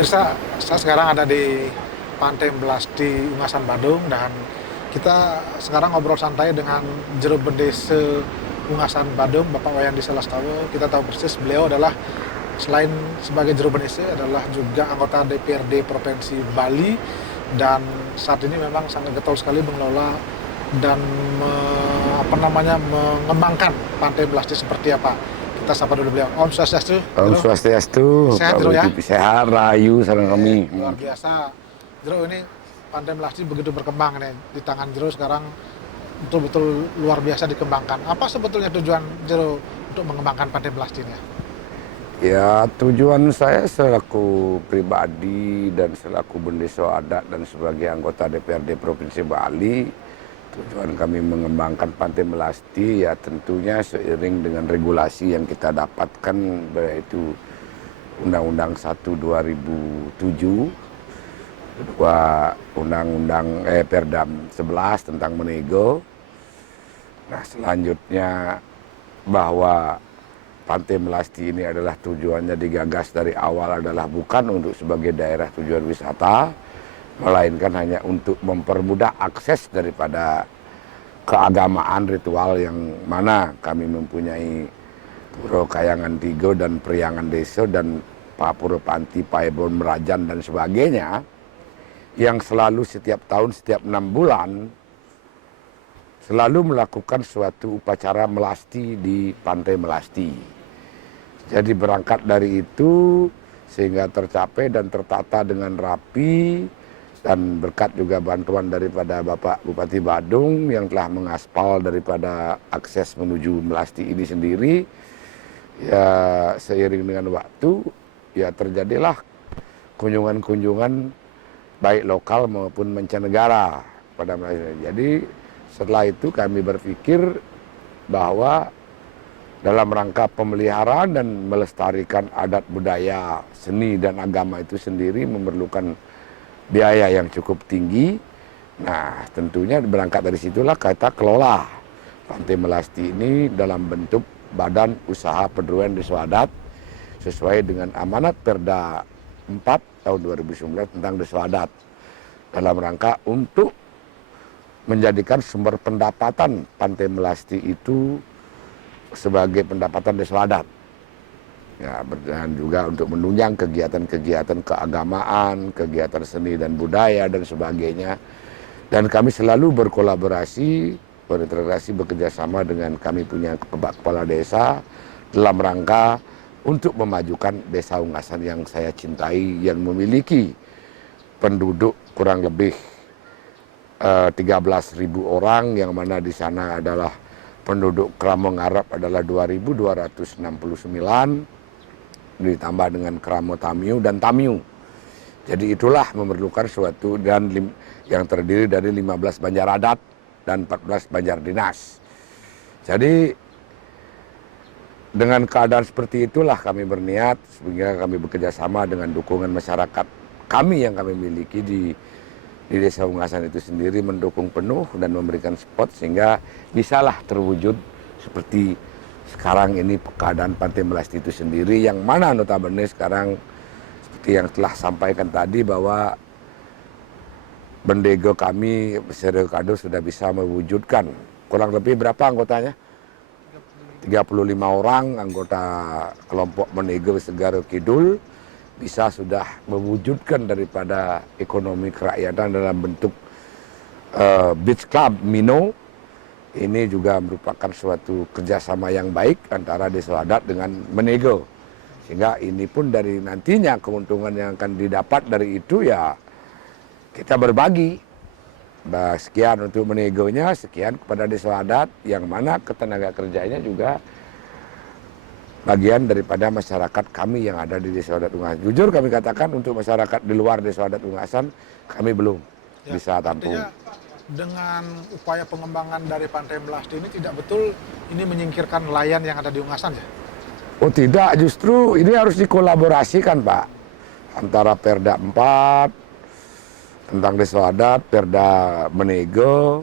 Pemirsa, saya sekarang ada di Pantai Melasti Ungasan, Badung, dan kita sekarang ngobrol santai dengan Jero Bendese Ungasan, Badung, Bapak Wayan Diselastawa. Kita tahu persis beliau adalah selain sebagai Jero Bendese adalah juga anggota DPRD Provinsi Bali, dan saat ini memang sangat getol sekali mengelola dan mengembangkan Pantai Melasti seperti apa. Kita sapa dulu beliau. Om Swastiastu. Om Swastiastu, Sehat, Pak Jero, ya? Budi. Sehat, rayu, sareng kami. Luar biasa. Jero, ini Pantai Melasti begitu berkembang nih. Di tangan Jero sekarang betul-betul luar biasa dikembangkan. Apa sebetulnya tujuan Jero untuk mengembangkan Pantai Melasti ini? Ya, tujuan saya selaku pribadi dan selaku Bendeso Adat dan sebagai anggota DPRD Provinsi Bali, tujuan kami mengembangkan Pantai Melasti ya tentunya seiring dengan regulasi yang kita dapatkan, yaitu Undang-Undang 1 2007, kedua Undang-Undang Perdam 11 tentang Menego. Nah, selanjutnya bahwa Pantai Melasti ini adalah tujuannya digagas dari awal adalah bukan untuk sebagai daerah tujuan wisata, melainkan hanya untuk mempermudah akses daripada keagamaan ritual yang mana kami mempunyai Puro Kayangan Tigo dan Priangan Desa dan Puro Panti, Paebon, Merajan dan sebagainya, yang selalu setiap tahun, setiap 6 bulan selalu melakukan suatu upacara melasti di Pantai Melasti. Jadi berangkat dari itu sehingga tercapai dan tertata dengan rapi, dan berkat juga bantuan daripada Bapak Bupati Badung yang telah mengaspal daripada akses menuju Melasti ini sendiri. Ya, seiring dengan waktu ya terjadilah kunjungan-kunjungan baik lokal maupun mancanegara pada Melasti. Jadi setelah itu kami berpikir bahwa dalam rangka pemeliharaan dan melestarikan adat budaya, seni dan agama itu sendiri memerlukan biaya yang cukup tinggi. Nah, tentunya berangkat dari situlah kita kelola Pantai Melasti ini dalam bentuk Badan Usaha Perguruan Desa Adat sesuai dengan amanat Perda 4 tahun 2019 tentang Desa Adat, dalam rangka untuk menjadikan sumber pendapatan Pantai Melasti itu sebagai pendapatan desa adat. Ya, dan juga untuk menunjang kegiatan-kegiatan keagamaan, kegiatan seni dan budaya dan sebagainya. Dan kami selalu berkolaborasi, berintegrasi, bekerjasama dengan kami punya kepala desa dalam rangka untuk memajukan Desa Ungasan yang saya cintai, yang memiliki penduduk kurang lebih 13.000 orang, yang mana di sana adalah penduduk Kramo Arab adalah 2.269, ditambah dengan Kramo Tamiu dan Tamiu. Jadi itulah memerlukan suatu dan yang terdiri dari 15 banjar adat dan 14 banjar dinas. Jadi dengan keadaan seperti itulah kami berniat sehingga kami bekerja sama dengan dukungan masyarakat kami yang kami miliki di Desa Ungasan itu sendiri, mendukung penuh dan memberikan support sehingga bisalah terwujud seperti sekarang ini keadaan Pantai Melasti itu sendiri, yang mana notabene sekarang seperti yang telah sampaikan tadi bahwa Bendego kami Sero Kado sudah bisa mewujudkan kurang lebih berapa anggotanya? 35 orang anggota kelompok Bendego Segaro Kidul bisa sudah mewujudkan daripada ekonomi kerakyatan dalam bentuk Beach Club Mino. Ini juga merupakan suatu kerjasama yang baik antara Desa Adat dengan Menego, sehingga ini pun dari nantinya keuntungan yang akan didapat dari itu ya kita berbagi. Sekian untuk Menegonya, sekian kepada Desa Adat, yang mana ketenaga kerjanya juga bagian daripada masyarakat kami yang ada di Desa Adat Ungasan. Jujur kami katakan untuk masyarakat di luar Desa Adat Ungasan kami belum bisa tampung. Artinya dengan upaya pengembangan dari Pantai Melasti ini tidak betul ini menyingkirkan nelayan yang ada di Ungasan, ya? Oh tidak, justru ini harus dikolaborasikan, Pak, antara Perda 4 tentang Desa Adat, Perda Menego,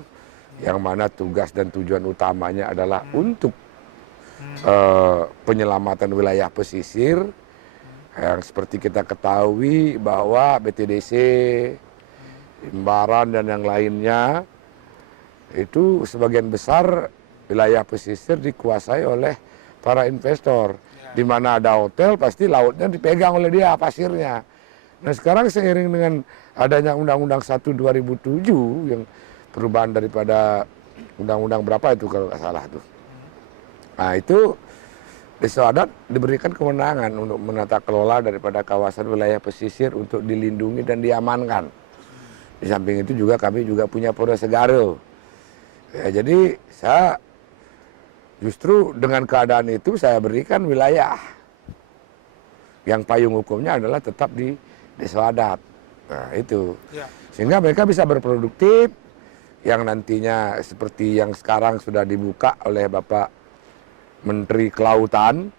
yang mana tugas dan tujuan utamanya adalah untuk penyelamatan wilayah pesisir. Yang seperti kita ketahui bahwa BTDC, Imbaran dan yang lainnya itu sebagian besar wilayah pesisir dikuasai oleh para investor. Di mana ada hotel pasti lautnya dipegang oleh dia, pasirnya. Nah sekarang seiring dengan adanya Undang-Undang 1 2007 yang perubahan daripada undang-undang berapa itu kalau nggak salah tuh. Nah itu Desa Adat diberikan kewenangan untuk menata kelola daripada kawasan wilayah pesisir untuk dilindungi dan diamankan. Di samping itu juga kami juga punya Polres Segaro. Ya, jadi saya justru dengan keadaan itu saya berikan wilayah yang payung hukumnya adalah tetap di Desa Adat. Nah itu. Sehingga mereka bisa berproduktif yang nantinya seperti yang sekarang sudah dibuka oleh Bapak Menteri Kelautan,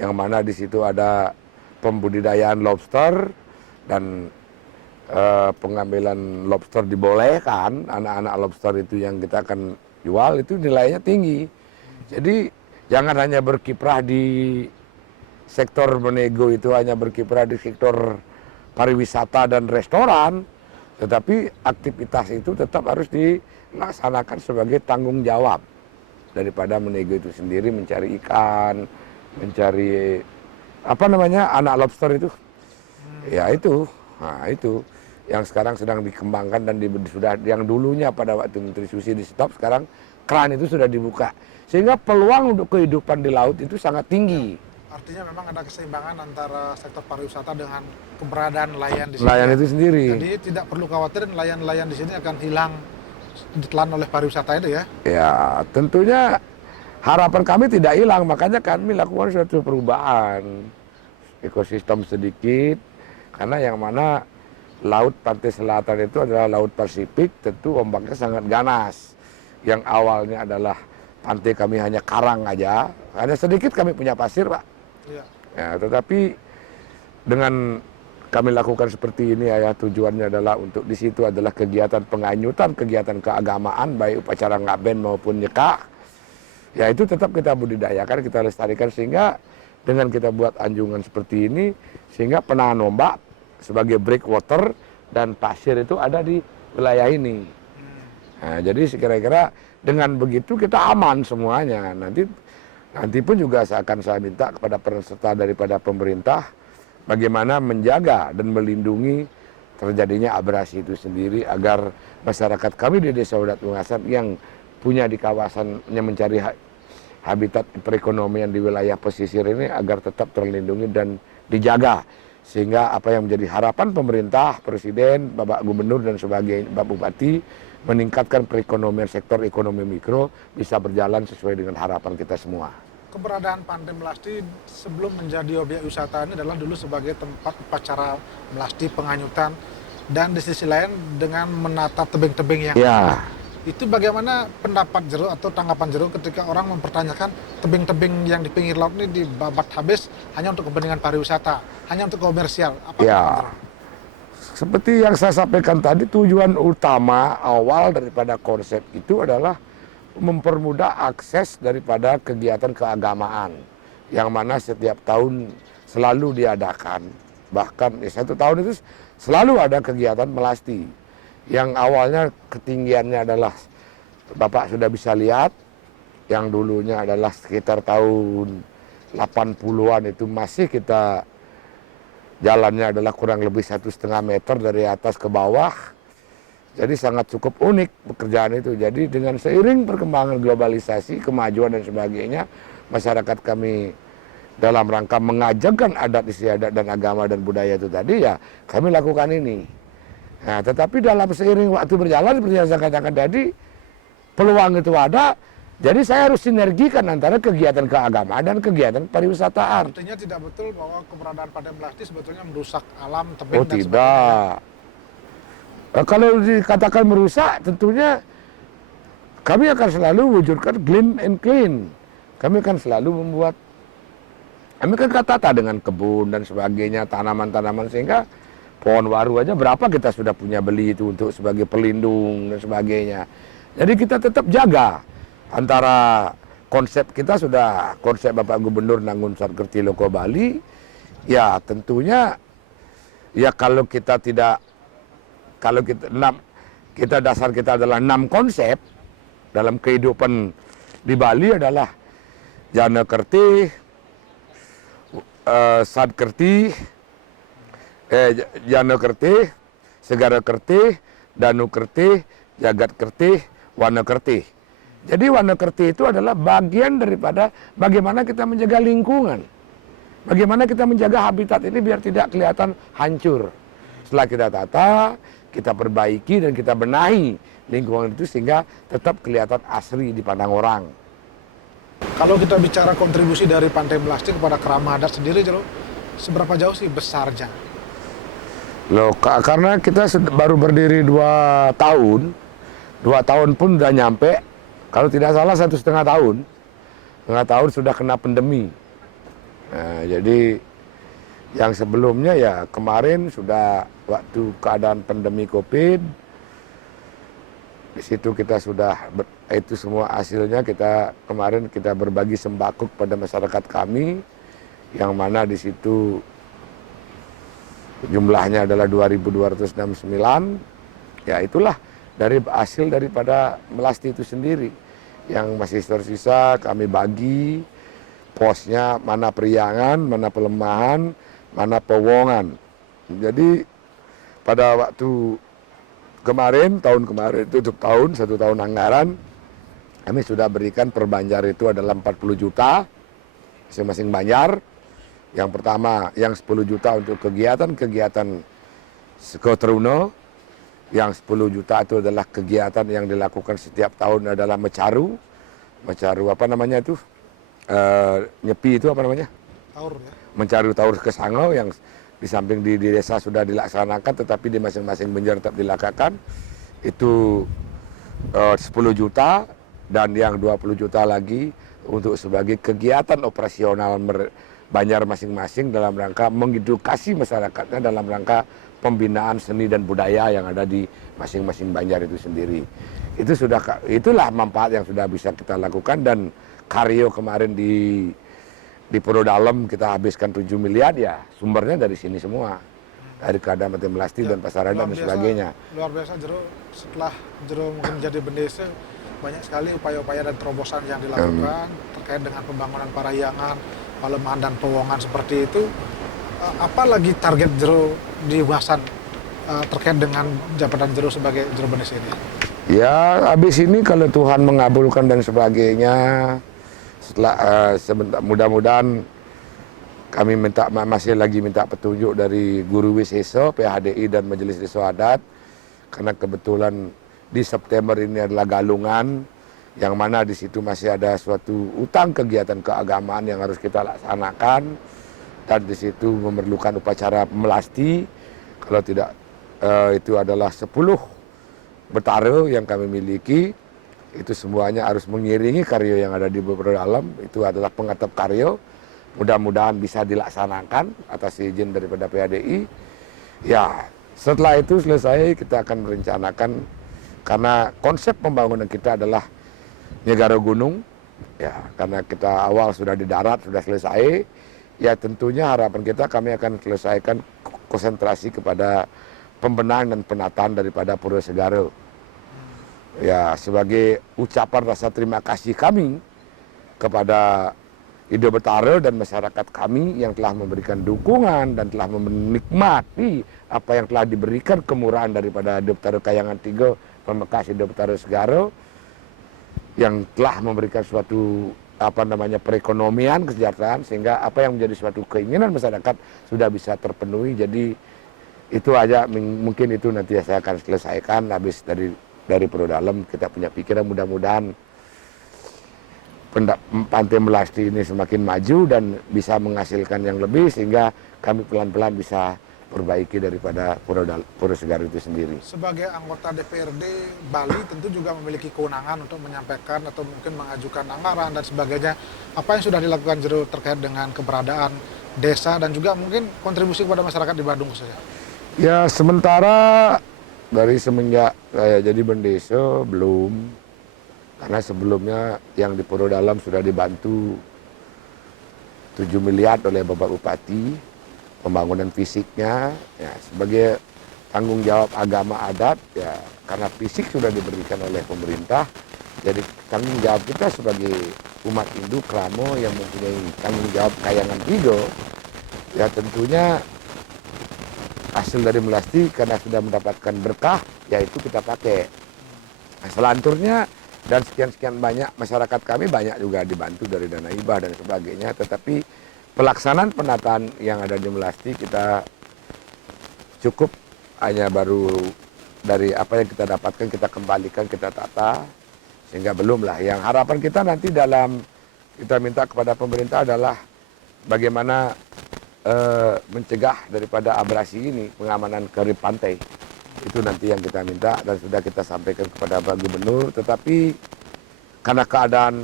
yang mana di situ ada pembudidayaan lobster dan pengambilan lobster dibolehkan, anak-anak lobster itu yang kita akan jual itu nilainya tinggi. Jadi jangan hanya berkiprah di sektor menego itu, hanya berkiprah di sektor pariwisata dan restoran, tetapi aktivitas itu tetap harus dilaksanakan sebagai tanggung jawab daripada menego itu sendiri, mencari ikan, mencari apa namanya anak lobster itu, ya itu, nah itu yang sekarang sedang dikembangkan dan sudah yang dulunya pada waktu Menteri Susi di stop, sekarang keran itu sudah dibuka sehingga peluang untuk kehidupan di laut itu sangat tinggi. Artinya memang ada keseimbangan antara sektor pariwisata dengan keberadaan nelayan di sini. Nelayan itu sendiri. Jadi tidak perlu khawatir nelayan-nelayan di sini akan hilang ditelan oleh pariwisata itu ya? Ya, tentunya harapan kami tidak hilang, makanya kami lakukan suatu perubahan ekosistem sedikit, karena yang mana laut pantai selatan itu adalah laut Pasifik, tentu ombaknya sangat ganas. Yang awalnya adalah pantai kami hanya karang aja, hanya sedikit kami punya pasir, Pak. Iya. Ya, tetapi dengan kami lakukan seperti ini ya, tujuannya adalah untuk di situ adalah kegiatan penganyutan, kegiatan keagamaan, baik upacara ngaben maupun nyekak. Ya itu tetap kita budidayakan, kita lestarikan, sehingga dengan kita buat anjungan seperti ini, sehingga penahan ombak sebagai breakwater dan pasir itu ada di wilayah ini. Nah, jadi kira-kira dengan begitu kita aman semuanya. Nanti pun juga akan saya minta kepada peserta daripada pemerintah bagaimana menjaga dan melindungi terjadinya abrasi itu sendiri, agar masyarakat kami di Desa Adat Ungasan yang punya di kawasan yang mencari habitat perekonomian di wilayah pesisir ini agar tetap terlindungi dan dijaga, sehingga apa yang menjadi harapan pemerintah, Presiden, Bapak Gubernur dan sebagainya, Bapak Bupati, meningkatkan perekonomian sektor ekonomi mikro bisa berjalan sesuai dengan harapan kita semua. Keberadaan Pantai Melasti sebelum menjadi objek wisata ini adalah dulu sebagai tempat upacara melasti, penganyutan, dan di sisi lain dengan menata tebing-tebing yang ya. Itu bagaimana pendapat Jero atau tanggapan Jero ketika orang mempertanyakan tebing-tebing yang di pinggir laut ini dibabat habis hanya untuk kepentingan pariwisata, hanya untuk komersial? Apa ya. Seperti yang saya sampaikan tadi, tujuan utama awal daripada konsep itu adalah mempermudah akses daripada kegiatan keagamaan yang mana setiap tahun selalu diadakan. Bahkan satu tahun itu selalu ada kegiatan melasti yang awalnya ketinggiannya adalah Bapak sudah bisa lihat, yang dulunya adalah sekitar tahun 80-an itu masih kita jalannya adalah kurang lebih 1,5 meter dari atas ke bawah. Jadi sangat cukup unik pekerjaan itu. Jadi dengan seiring perkembangan globalisasi, kemajuan dan sebagainya, masyarakat kami dalam rangka mengajarkan adat istiadat dan agama dan budaya itu tadi, ya kami lakukan ini. Nah, tetapi dalam seiring waktu berjalan seperti yang saya katakan tadi, peluang itu ada. Jadi saya harus sinergikan antara kegiatan keagamaan dan kegiatan pariwisataan. Artinya tidak betul bahwa keberadaan Pantai Melasti sebetulnya merusak alam, tebing Oh dan tidak. Kalau dikatakan merusak, tentunya kami akan selalu wujudkan clean and clean. Kami akan selalu membuat, kami kan tata dengan kebun dan sebagainya, tanaman-tanaman, sehingga pohon waru aja berapa kita sudah punya beli itu untuk sebagai pelindung dan sebagainya. Jadi kita tetap jaga antara konsep kita sudah, konsep Bapak Gubernur Nangun Satkerti Loko Bali, Ya tentunya ya kalau kita tidak, kalau kita dasar kita adalah 6 konsep dalam kehidupan di Bali adalah Jana Kerti, Sad Kerti, Jana Kerti, Segara Kerti, Danu Kerti, Jagat Kerti, Wana Kerti. Jadi Wana Kerti itu adalah bagian daripada bagaimana kita menjaga lingkungan. Bagaimana kita menjaga habitat ini biar tidak kelihatan hancur. Setelah kita tata, kita perbaiki dan kita benahi lingkungan itu sehingga tetap kelihatan asri dipandang orang. Kalau kita bicara kontribusi dari Pantai Melasti kepada kerama adat sendiri, Jero, seberapa jauh sih besarnya? Loh, karena kita baru berdiri 2 tahun, 2 tahun pun udah nyampe, kalau tidak salah 1,5 tahun, 1,5 tahun sudah kena pandemi. Nah, jadi yang sebelumnya ya kemarin sudah waktu keadaan pandemi COVID, di situ kita sudah itu semua hasilnya kita kemarin kita berbagi sembako kepada masyarakat kami, yang mana di situ jumlahnya adalah 2.269. Ya itulah dari hasil daripada Melasti itu sendiri. Yang masih tersisa kami bagi posnya, mana Priangan, mana Pelemahan, mana Powongan. Jadi pada waktu kemarin, tahun kemarin, tutup tahun, 1 tahun anggaran, kami sudah berikan per banjar itu adalah 40 juta, masing-masing banjar. Yang pertama, yang 10 juta untuk kegiatan-kegiatan Sekoteruno, yang 10 juta itu adalah kegiatan yang dilakukan setiap tahun adalah mecaru apa namanya itu, nyepi itu apa namanya? Taur ya. Mencari taur ke Sangau yang di samping di desa sudah dilaksanakan, tetapi di masing-masing banjar tetap dilakukan. Itu 10 juta dan yang 20 juta lagi untuk sebagai kegiatan operasional banjar masing-masing dalam rangka mengedukasi masyarakatnya dalam rangka pembinaan seni dan budaya yang ada di masing-masing banjar itu sendiri. Itulah manfaat yang sudah bisa kita lakukan. Dan Karyo kemarin di Purwodalem kita habiskan 7 miliar ya sumbernya dari sini semua, dari keadaan Pantai Melasti dan Pasaran dan sebagainya. Luar biasa, Jero. Setelah Jero mungkin menjadi bendesa, banyak sekali upaya-upaya dan terobosan yang dilakukan terkait dengan pembangunan Parahyangan, Palemahan dan Powongan seperti itu. Apa lagi target Jero di Ungasan terkait dengan jabatan Jero sebagai Jero Bendesa ini? Ya habis ini kalau Tuhan mengabulkan dan sebagainya, setelah mudah-mudahan kami masih lagi minta petunjuk dari Guru Wiseso, PHDI dan Majelis Desa Adat, karena kebetulan di September ini adalah galungan, yang mana di situ masih ada suatu utang kegiatan keagamaan yang harus kita laksanakan, dan di situ memerlukan upacara melasti. Kalau tidak itu adalah 10 betara yang kami miliki, itu semuanya harus mengiringi karyo yang ada di Purwodalem. Itu adalah pengatap karyo, mudah-mudahan bisa dilaksanakan atas izin daripada PHDI. Ya setelah itu selesai kita akan merencanakan, karena konsep pembangunan kita adalah Nyegara Gunung ya, karena kita awal sudah di darat sudah selesai, ya tentunya harapan kita kami akan selesaikan konsentrasi kepada pembenahan dan penataan daripada Pura Segara. Ya sebagai ucapan rasa terima kasih kami kepada Ido Betara dan masyarakat kami yang telah memberikan dukungan dan telah menikmati apa yang telah diberikan kemurahan daripada Ido Betara Kayangan 3 Pembekas Ido Betara Segara, yang telah memberikan suatu perekonomian, kesejahteraan, sehingga apa yang menjadi suatu keinginan masyarakat sudah bisa terpenuhi. Jadi itu aja, mungkin itu nanti saya akan selesaikan habis dari Purwodalem. Kita punya pikiran mudah-mudahan Pantai Melasti ini semakin maju dan bisa menghasilkan yang lebih, sehingga kami pelan-pelan bisa perbaiki daripada Pura Segara itu sendiri. Sebagai anggota DPRD Bali tentu juga memiliki kewenangan untuk menyampaikan atau mungkin mengajukan anggaran dan sebagainya. Apa yang sudah dilakukan Jero terkait dengan keberadaan desa dan juga mungkin kontribusi kepada masyarakat di Badung khususnya? Ya sementara dari semenjak saya jadi bendesa belum, karena sebelumnya yang di Purwodalem sudah dibantu 7 miliar oleh Bapak Bupati. pembangunan fisiknya, ya sebagai tanggung jawab agama adat, ya karena fisik sudah diberikan oleh pemerintah, jadi tanggung jawab kita sebagai umat Hindu Kramo yang mempunyai tanggung jawab kayangan Tigo, ya tentunya hasil dari melasti karena sudah mendapatkan berkah, yaitu kita pakai. Nah, selanturnya dan sekian-sekian banyak masyarakat kami banyak juga dibantu dari dana hibah dan sebagainya, tetapi pelaksanaan penataan yang ada di melasti kita cukup hanya baru dari apa yang kita dapatkan kita kembalikan, kita tata, sehingga belum lah. Yang harapan kita nanti dalam kita minta kepada pemerintah adalah bagaimana mencegah daripada abrasi ini, pengamanan kerip pantai. Itu nanti yang kita minta dan sudah kita sampaikan kepada Pak Gubernur, tetapi karena keadaan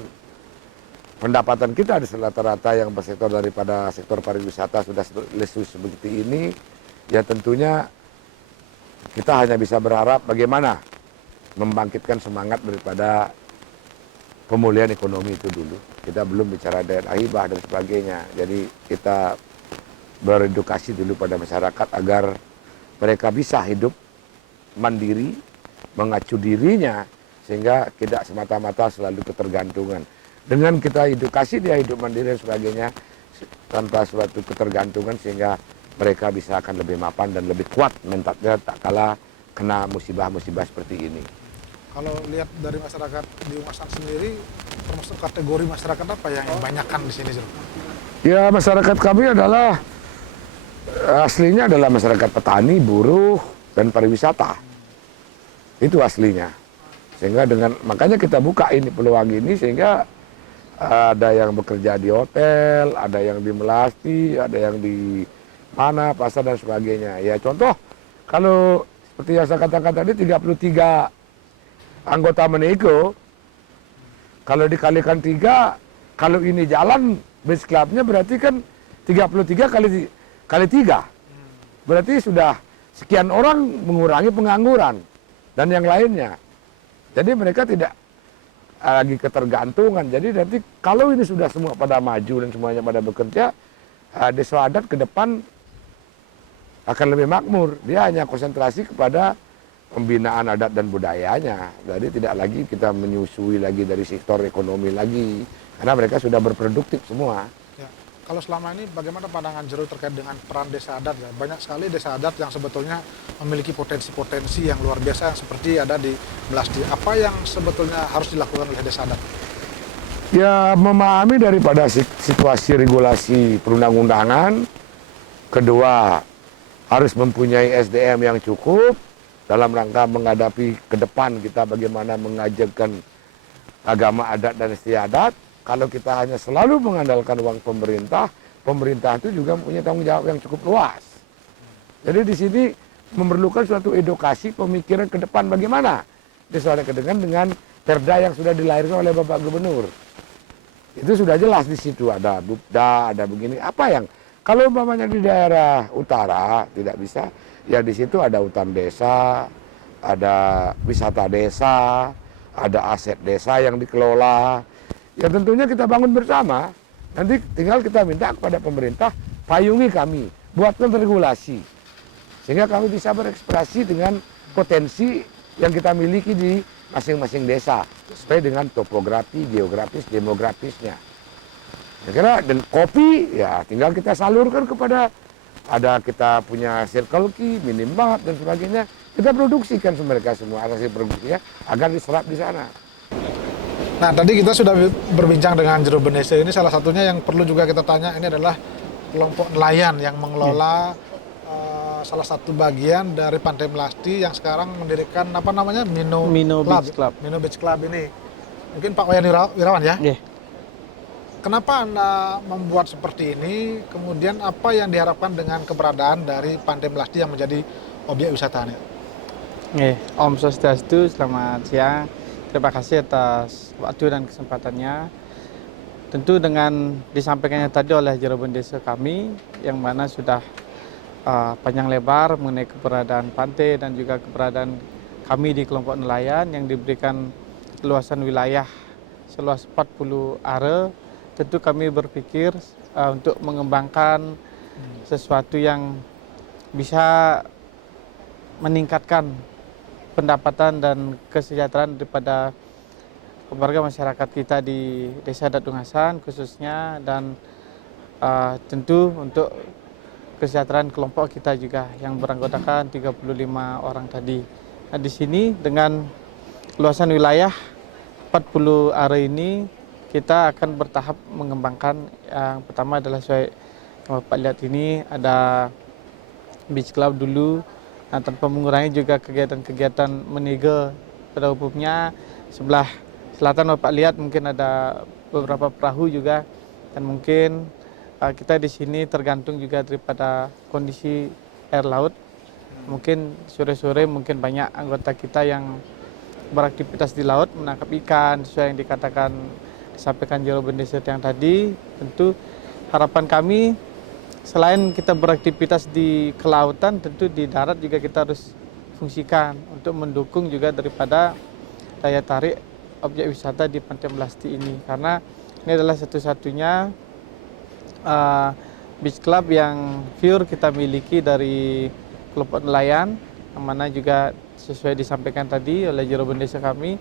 pendapatan kita di rata-rata yang bersektor daripada sektor pariwisata sudah lesu seperti ini, ya tentunya kita hanya bisa berharap bagaimana membangkitkan semangat daripada pemulihan ekonomi itu dulu. Kita belum bicara dana hibah dan sebagainya. Jadi kita beredukasi dulu pada masyarakat agar mereka bisa hidup mandiri, mengacu dirinya, sehingga tidak semata-mata selalu ketergantungan. Dengan kita edukasi dia hidup mandiri dan sebagainya, tanpa suatu ketergantungan, sehingga mereka bisa akan lebih mapan dan lebih kuat mentalnya tak kala kena musibah-musibah seperti ini. Kalau lihat dari masyarakat di Ungasan sendiri, termasuk kategori masyarakat apa yang banyakkan di sini, Jero? Ya, masyarakat kami adalah aslinya adalah masyarakat petani, buruh, dan pariwisata. Itu aslinya. Sehingga dengan makanya kita buka ini peluang ini, sehingga ada yang bekerja di hotel, ada yang di melasti, ada yang di mana pasar dan sebagainya. Ya contoh, kalau seperti yang saya katakan tadi 33 anggota Menego, kalau dikalikan 3, kalau ini jalan base clubnya berarti kan 33 kali 3. Berarti sudah sekian orang mengurangi pengangguran dan yang lainnya. Jadi mereka tidak lagi ketergantungan. Jadi nanti kalau ini sudah semua pada maju dan semuanya pada bekerja, desa adat ke depan akan lebih makmur. Dia hanya konsentrasi kepada pembinaan adat dan budayanya. Jadi tidak lagi kita menyusui lagi dari sektor ekonomi lagi. Karena mereka sudah berproduktif semua. Ya. Kalau selama ini bagaimana pandangan Jero terkait dengan peran desa adat? Ya? Banyak sekali desa adat yang sebetulnya memiliki potensi-potensi yang luar biasa yang seperti ada di Melasti. Apa yang sebetulnya harus dilakukan oleh desa adat? Ya memahami daripada situasi regulasi perundang-undangan. Kedua, harus mempunyai SDM yang cukup dalam rangka menghadapi ke depan kita bagaimana mengajarkan agama adat dan istiadat. Kalau kita hanya selalu mengandalkan uang pemerintah, pemerintah itu juga punya tanggung jawab yang cukup luas. Jadi di sini memerlukan suatu edukasi pemikiran ke depan bagaimana disesuaikan dengan perda yang sudah dilahirkan oleh Bapak Gubernur. Itu sudah jelas di situ, ada bupda, ada begini. Apa yang kalau umpamanya di daerah utara tidak bisa, ya di situ ada hutan desa, ada wisata desa, ada aset desa yang dikelola. Ya tentunya kita bangun bersama. Nanti tinggal kita minta kepada pemerintah payungi kami, buatkan regulasi sehingga kami bisa berekspresi dengan potensi yang kita miliki di masing-masing desa sesuai dengan topografi, geografis, demografisnya. Saya kira dan kopi ya tinggal kita salurkan kepada ada kita punya Circle K, Minimart dan sebagainya. Kita produksikan mereka semua hasil produksinya agar diserap di sana. Nah, tadi kita sudah berbincang dengan Jero Bendese. Ini salah satunya yang perlu juga kita tanya, ini adalah kelompok nelayan yang mengelola salah satu bagian dari Pantai Melasti yang sekarang mendirikan apa namanya? Mino Beach Club. Mino Beach Club ini. Mungkin Pak Wayan Wirawan ya? Yeah. Kenapa Anda membuat seperti ini? Kemudian apa yang diharapkan dengan keberadaan dari Pantai Melasti yang menjadi objek wisata ini? Om Swastiastu, selamat siang. Terima kasih atas waktu dan kesempatannya. Tentu dengan disampaikannya tadi oleh Jero Bendese kami, yang mana sudah panjang lebar mengenai keberadaan pantai dan juga keberadaan kami di kelompok nelayan yang diberikan luasan wilayah seluas 40 are. Tentu kami berpikir untuk mengembangkan sesuatu yang bisa meningkatkan pendapatan dan kesejahteraan daripada warga masyarakat kita di Desa Adat Ungasan khususnya, dan tentu untuk kesejahteraan kelompok kita juga yang beranggotakan 35 orang tadi. Nah, di sini dengan luasan wilayah 40 area ini kita akan bertahap mengembangkan. Yang pertama adalah sesuai Bapak lihat ini ada beach club dulu, nah, tanpa mengurangi juga kegiatan-kegiatan menige pada umumnya. Sebelah selatan Bapak lihat mungkin ada beberapa perahu juga, dan mungkin kita di sini tergantung juga daripada kondisi air laut. Mungkin sore-sore mungkin banyak anggota kita yang beraktivitas di laut menangkap ikan sesuai yang disampaikan Jero Bendesa yang tadi. Tentu harapan kami selain kita beraktivitas di kelautan, tentu di darat juga kita harus fungsikan untuk mendukung juga daripada daya tarik objek wisata di Pantai Melasti ini, karena ini adalah satu-satunya beach club yang pure kita miliki dari kelompok nelayan, yang mana juga sesuai disampaikan tadi oleh Jero Bendesa kami,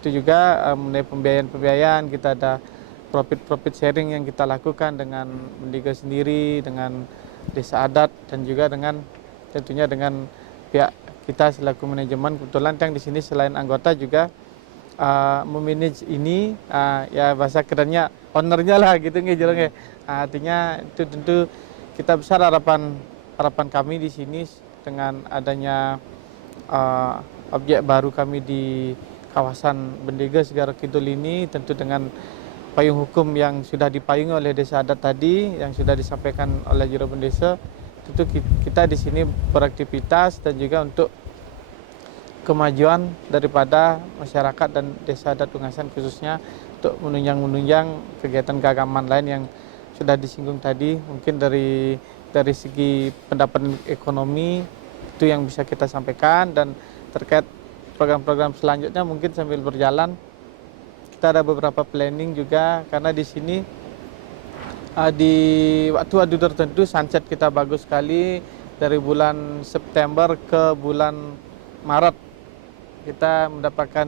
itu juga mengenai pembiayaan kita ada profit sharing yang kita lakukan dengan Mendiga sendiri, dengan Desa Adat, dan juga dengan tentunya dengan pihak kita selaku manajemen. Kebetulan yang di sini selain anggota juga memanage ini, ya bahasa kerennya ownernya lah gitu nggih Jero nggih. Artinya itu tentu kita besar harapan kami di sini dengan adanya objek baru kami di kawasan Bendega Segara Kidul ini, tentu dengan payung hukum yang sudah dipayungi oleh Desa Adat tadi yang sudah disampaikan oleh Jero Bendesa, tentu kita di sini beraktivitas dan juga untuk kemajuan daripada masyarakat dan Desa Adat Ungasan khususnya untuk menunjang kegiatan keagamaan lain yang sudah disinggung tadi. Mungkin dari segi pendapatan ekonomi itu yang bisa kita sampaikan, dan terkait program-program selanjutnya mungkin sambil berjalan kita ada beberapa planning juga, karena di sini di waktu tertentu sunset kita bagus sekali dari bulan September ke bulan Maret. Kita mendapatkan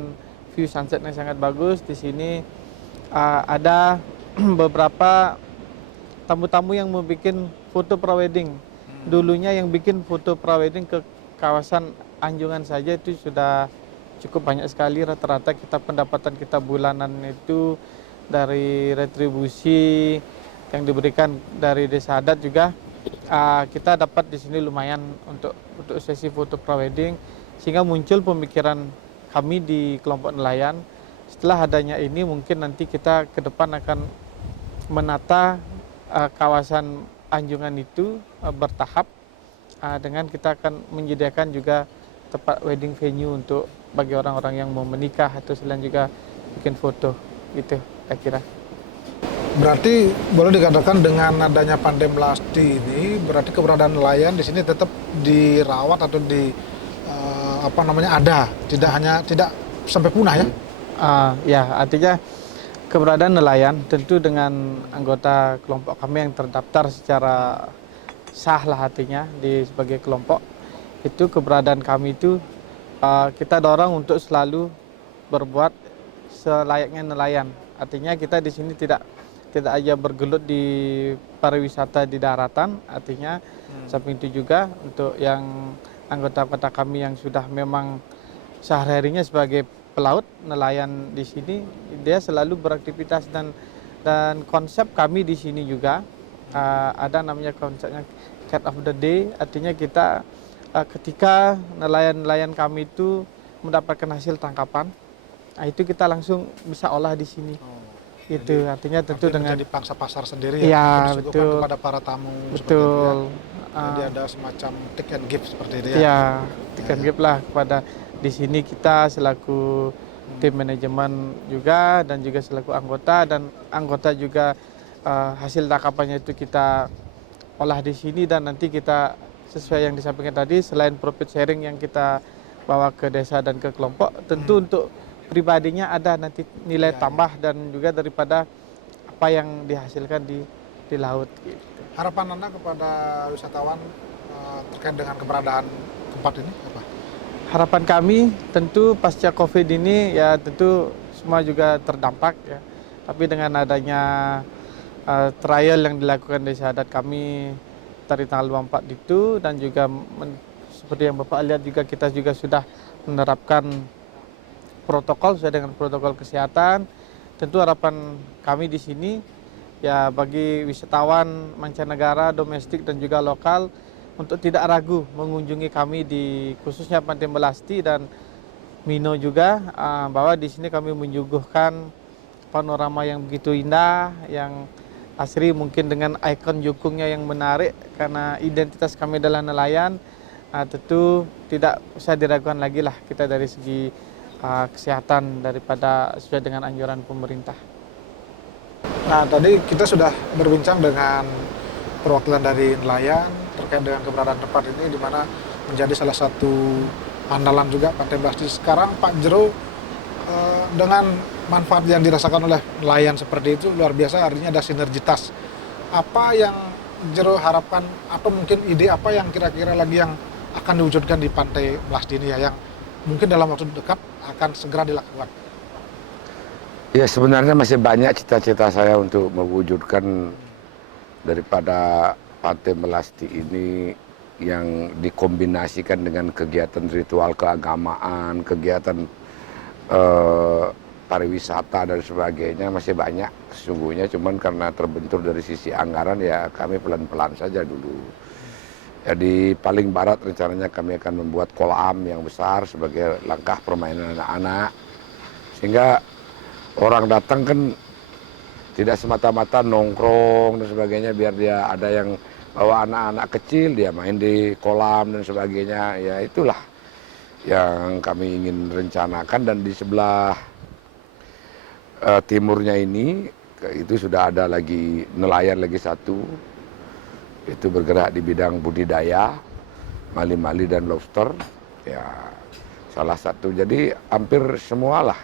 view sunset yang sangat bagus. Di sini ada beberapa tamu-tamu yang mau bikin foto prawedding. Dulunya yang bikin foto prawedding ke kawasan Anjungan saja itu sudah cukup banyak sekali. Rata-rata pendapatan kita bulanan itu dari retribusi yang diberikan dari Desa Adat juga kita dapat di sini lumayan untuk sesi foto prawedding, sehingga muncul pemikiran kami di kelompok nelayan. Setelah adanya ini mungkin nanti kita ke depan akan menata kawasan Anjungan itu bertahap, dengan kita akan menyediakan juga tempat wedding venue untuk bagi orang-orang yang mau menikah atau selain juga bikin foto gitu, saya kira. Berarti boleh dikatakan dengan adanya Pantai Melasti ini berarti keberadaan nelayan di sini tetap dirawat atau ada, tidak sampai punah ya? Ya, artinya keberadaan nelayan tentu dengan anggota kelompok kami yang terdaftar secara sah lah, artinya sebagai kelompok itu keberadaan kami itu kita dorong untuk selalu berbuat selayaknya nelayan. Artinya kita di sini tidak aja bergelut di pariwisata di daratan, artinya samping itu juga untuk yang anggota-anggota kami yang sudah memang sehari-harinya sebagai pelaut nelayan di sini, dia selalu beraktivitas, dan konsep kami di sini juga ada namanya konsepnya Cat of the Day, artinya kita ketika nelayan-nelayan kami itu mendapatkan hasil tangkapan, itu kita langsung bisa olah di sini. Itu artinya tentu dengan menjadi pangsa pasar sendiri ya, betul, kepada para tamu. Betul. Jadi ada semacam take and give seperti itu ya. Ya, take and give lah kepada di sini kita selaku tim manajemen juga, dan juga selaku anggota, dan anggota juga hasil tangkapannya itu kita olah di sini, dan nanti kita sesuai yang disampaikan tadi, selain profit sharing yang kita bawa ke desa dan ke kelompok, tentu untuk pribadinya ada nanti nilai tambah dan juga daripada apa yang dihasilkan di di laut gitu. Harapan Anda kepada wisatawan terkait dengan keberadaan tempat ini apa? Harapan kami tentu pasca COVID ini ya tentu semua juga terdampak ya. Tapi dengan adanya trial yang dilakukan di Syahadat kami dari tanggal 24 itu dan juga seperti yang Bapak lihat juga kita juga sudah menerapkan protokol sesuai dengan protokol kesehatan. Tentu harapan kami di sini ya bagi wisatawan mancanegara, domestik dan juga lokal untuk tidak ragu mengunjungi kami di khususnya Pantai Melasti dan Mino juga bahwa di sini kami menyuguhkan panorama yang begitu indah, yang asri mungkin dengan ikon jukungnya yang menarik karena identitas kami adalah nelayan. Tentu tidak usah diragukan lagi lah kita dari segi kesehatan daripada sesuai dengan anjuran pemerintah. Nah, tadi kita sudah berbincang dengan perwakilan dari nelayan terkait dengan keberadaan tempat ini, di mana menjadi salah satu andalan juga Pantai Melasti. Sekarang Pak Jero, dengan manfaat yang dirasakan oleh nelayan seperti itu luar biasa, artinya ada sinergitas. Apa yang Jero harapkan atau mungkin ide apa yang kira-kira lagi yang akan diwujudkan di Pantai Melasti ini ya, yang mungkin dalam waktu dekat akan segera dilakukan? Ya sebenarnya masih banyak cita-cita saya untuk mewujudkan daripada Pantai Melasti ini yang dikombinasikan dengan kegiatan ritual keagamaan, kegiatan pariwisata dan sebagainya masih banyak sesungguhnya, cuman karena terbentur dari sisi anggaran ya kami pelan-pelan saja dulu. Jadi paling barat rencananya kami akan membuat kolam yang besar sebagai langkah permainan anak-anak, sehingga orang datang kan tidak semata-mata nongkrong dan sebagainya, biar dia ada yang bawa anak-anak kecil, dia main di kolam dan sebagainya. Ya itulah yang kami ingin rencanakan. Dan di sebelah timurnya ini, itu sudah ada lagi nelayan lagi satu, itu bergerak di bidang budidaya, mali-mali dan lobster. Ya salah satu, jadi hampir semualah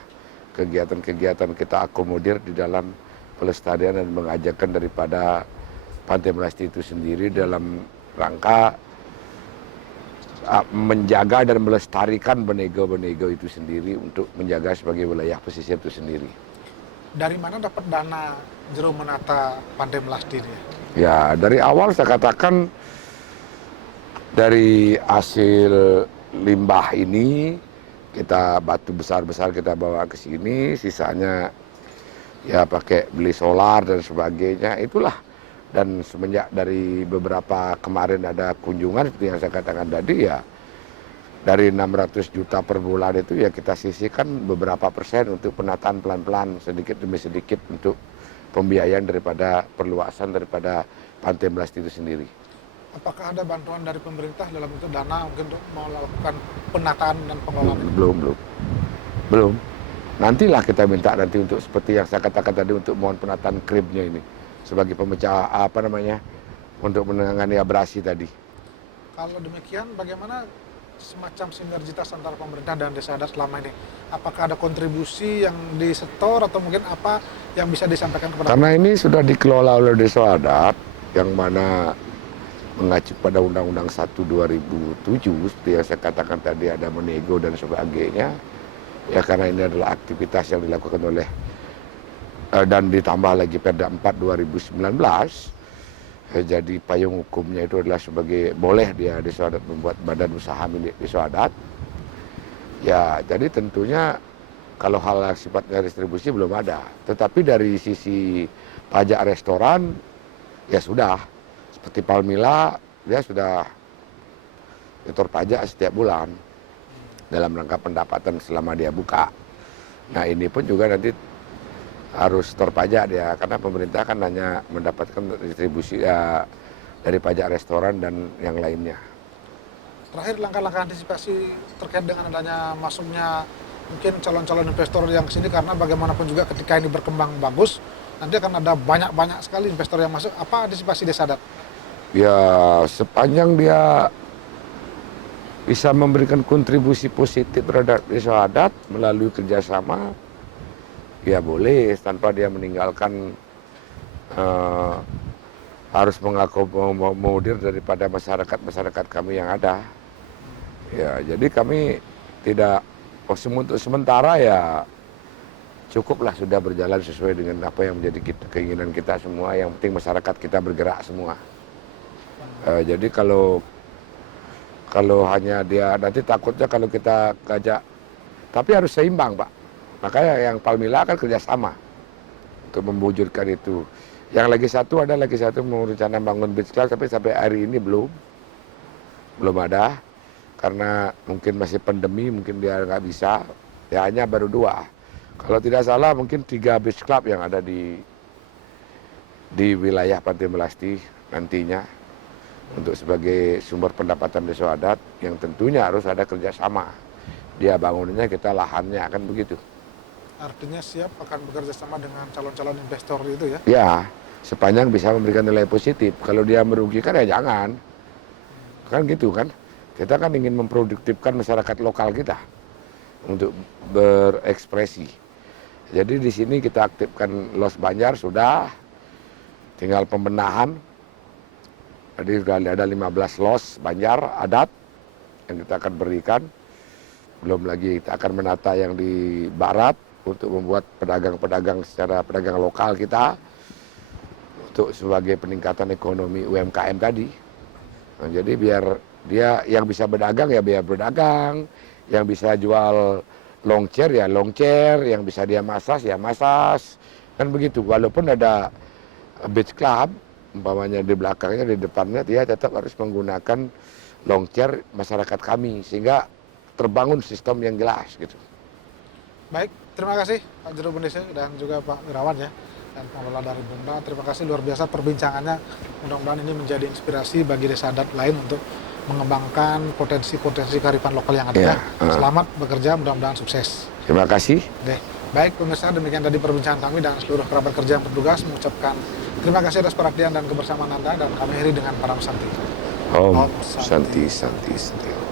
kegiatan-kegiatan kita akomodir di dalam pelestarian dan mengajarkan daripada Pantai Melasti itu sendiri dalam rangka menjaga dan melestarikan benego-benego itu sendiri untuk menjaga sebagai wilayah pesisir itu sendiri. Dari mana dapat dana Jero menata Pantai Melasti ini? Ya dari awal saya katakan dari hasil limbah ini, kita batu besar-besar kita bawa ke sini, sisanya ya pakai beli solar dan sebagainya, itulah. Dan semenjak dari beberapa kemarin ada kunjungan seperti yang saya katakan tadi ya, dari 600 juta per bulan itu ya kita sisihkan beberapa persen untuk penataan pelan-pelan, sedikit demi sedikit untuk pembiayaan daripada perluasan daripada Pantai Melasti itu sendiri. Apakah ada bantuan dari pemerintah dalam bentuk dana mungkin untuk melakukan penataan dan pengelolaan? Belum. Nantilah kita minta nanti untuk seperti yang saya katakan tadi, untuk mohon penataan kribnya ini sebagai pemecah untuk menangani abrasi tadi. Kalau demikian, bagaimana semacam sinergitas antara pemerintah dan Desa Adat selama ini? Apakah ada kontribusi yang disetor atau mungkin apa yang bisa disampaikan kepada? Karena ini sudah dikelola oleh Desa Adat, yang mana mengacu pada Undang-Undang 1/2007 seperti yang saya katakan tadi, ada menego dan sebagainya. Ya karena ini adalah aktivitas yang dilakukan oleh dan ditambah lagi Perda 4/2019. Jadi payung hukumnya itu adalah sebagai boleh dia Desa Adat membuat badan usaha milik Desa Adat. Ya jadi tentunya kalau hal sifatnya distribusi belum ada. Tetapi dari sisi pajak restoran ya sudah. Seperti Palmila, dia sudah nyetor pajak setiap bulan dalam rangka pendapatan selama dia buka. Nah ini pun juga nanti harus setor pajak dia, karena pemerintah kan hanya mendapatkan distribusi dari pajak restoran dan yang lainnya. Terakhir, langkah-langkah antisipasi terkait dengan adanya masuknya mungkin calon-calon investor yang kesini, karena bagaimanapun juga ketika ini berkembang bagus, nanti akan ada banyak-banyak sekali investor yang masuk. Apa antisipasi Desa Adat? Ya sepanjang dia bisa memberikan kontribusi positif terhadap Desa Adat melalui kerjasama, ya boleh, tanpa dia meninggalkan harus mengakomodir daripada masyarakat kami yang ada. Ya, jadi kami tidak untuk sementara ya cukuplah sudah berjalan sesuai dengan apa yang menjadi keinginan kita semua. Yang penting masyarakat kita bergerak semua. Jadi kalau hanya dia nanti takutnya kalau kita ngajak, tapi harus seimbang Pak. Makanya yang Palmila akan kerjasama untuk mewujudkan itu. Yang lagi satu mau rencana bangun beach club, tapi sampai hari ini belum ada. Karena mungkin masih pandemi, mungkin dia nggak bisa. Ya hanya baru 2. Kalau tidak salah mungkin 3 beach club yang ada di wilayah Pantai Melasti nantinya untuk sebagai sumber pendapatan desa adat yang tentunya harus ada kerjasama. Dia bangunannya, kita lahannya, akan begitu. Artinya siap akan bekerja sama dengan calon-calon investor itu ya? Ya, sepanjang bisa memberikan nilai positif. Kalau dia merugikan ya jangan. Kan gitu kan. Kita kan ingin memproduktifkan masyarakat lokal kita untuk berekspresi. Jadi di sini kita aktifkan Los Banjar sudah, tinggal pembenahan. Jadi sudah ada 15 los Banjar adat yang kita akan berikan. Belum lagi kita akan menata yang di barat untuk membuat pedagang-pedagang secara pedagang lokal kita untuk sebagai peningkatan ekonomi UMKM tadi. Nah, jadi biar dia yang bisa berdagang ya biar berdagang, yang bisa jual long chair ya long chair, yang bisa dia masas ya masas, kan begitu. Walaupun ada beach club, umpamanya di belakangnya, di depannya, dia tetap harus menggunakan long chair masyarakat kami sehingga terbangun sistem yang jelas gitu. Baik, terima kasih Pak Jero Bendese dan juga Pak Irawan ya, dan pengelola dari Bumba. Terima kasih luar biasa perbincangannya. Mudah-mudahan ini menjadi inspirasi bagi desa adat lain untuk mengembangkan potensi-potensi kearifan lokal yang ada. Ya. Selamat bekerja, mudah-mudahan sukses. Terima kasih. Oke. Baik pemirsa, demikian tadi perbincangan kami dan seluruh kerabat kerja yang bertugas mengucapkan terima kasih atas perhatian dan kebersamaan Anda, dan kami akhiri dengan Param Santi. Om Santi Santi Santi.